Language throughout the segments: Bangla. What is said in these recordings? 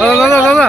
দাদা দাদা দাদা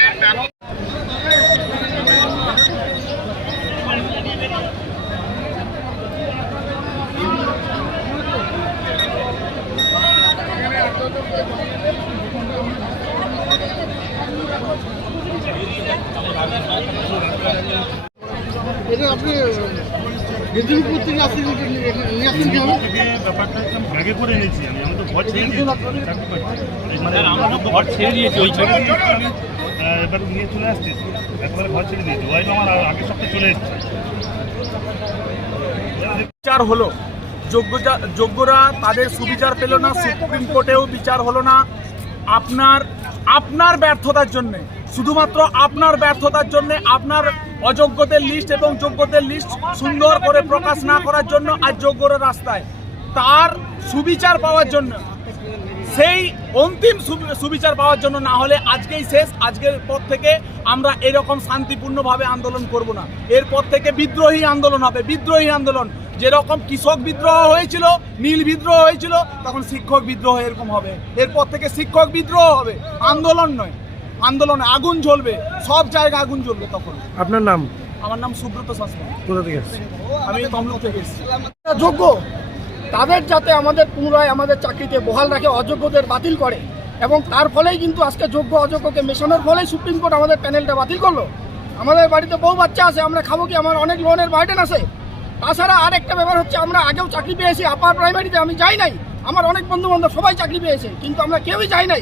এটা আপনি মেদিনীপুর থেকে আসছেন নিয়ে আসছেন কি ব্যাপারটা একদম করে নিয়েছি আমি। আমি তো ঘর ছেড়ে দিয়েছি। মানে আমরা তো ঘর ছেড়ে দিয়েছি ওই ছেড়ে দিয়েছি আমি আহ, এবার নিয়ে চলে আসছি। একবারে ঘর ছেড়ে দিয়েছি। ওয়াইফ আমার আগের সপ্তাহে চলে এসেছে। বিচার হলো। যোগ্য যোগ্যরা তাদের সুবিচার পেল না সুপ্রিম কোর্টেও বিচার হলো না। আপনার আপনার ব্যর্থতার জন্য শুধুমাত্র আপনার ব্যর্থতার জন্য আপনার অযোগ্যদের লিস্ট এবং যোগ্যদের লিস্ট সুন্দর করে প্রকাশ না করার জন্য আজ যোগ্যরা রাস্তায়। তার সুবিচার পাওয়ার জন্য, সেই অন্তিম সুবিচার পাওয়ার জন্য না হলে আজকেই শেষ, আজকের পর থেকে আমরা এরকম শান্তিপূর্ণভাবে আন্দোলন করব না। এরপর থেকে বিদ্রোহী আন্দোলন হবে, বিদ্রোহী আন্দোলন। যেরকম কৃষক বিদ্রোহ হয়েছিল, নীল বিদ্রোহ হয়েছিল, তখন শিক্ষক বিদ্রোহ এরকম হবে। এরপর থেকে শিক্ষক বিদ্রোহ হবে, আন্দোলন নয়। আন্দোলনে আগুন জ্বলবে সব জায়গায় আগুন জ্বলবে তখন। আপনার নাম? আমার নাম সুব্রত কোথা থেকে আমি তমলুক থেকে এসেছি। যোগ্য তাদের যাতে আমাদের পুনরায় আমাদের চাকরিতে বহাল রাখে অযোগ্যদের বাতিল করে এবং তার ফলেই কিন্তু আজকে যোগ্য অযোগ্যকে মেশানোর ফলেই সুপ্রিম কোর্ট আমাদের প্যানেলটা বাতিল করল। আমাদের বাড়িতে বউ বাচ্চা আছে আমরা খাব কি? আমার অনেক লোনের বার্ডেন আছে। তাছাড়া আর একটা ব্যাপার হচ্ছে আমরা আগেও চাকরি পেয়েছি আপার প্রাইমারিতে আমি যাই নাই। আমার অনেক বন্ধু বান্ধব সবাই চাকরি পেয়েছে কিন্তু আমরা কেউই যাই নাই।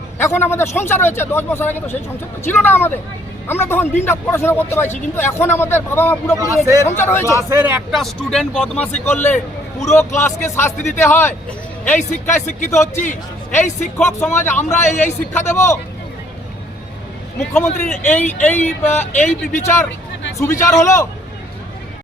এখন আমাদের সংসার হয়েছে দশ বছর আগে তো সেই সংসারটা ছিল না আমাদের। আমরা তখন দিন রাত পড়াশোনা করতে পারছি কিন্তু এখন আমাদের বাবা মা ক্লাসের সংসার হয়েছে। ক্লাসের একটা স্টুডেন্ট বদমাশি করলে পুরো ক্লাসকে শাস্তি দিতে হয়। এই শিক্ষায় শিক্ষিত হচ্ছি এই শিক্ষক সমাজ আমরা এই এই শিক্ষা দেব। মুখ্যমন্ত্রীর এই এই এই বিচার সুবিচার হলো।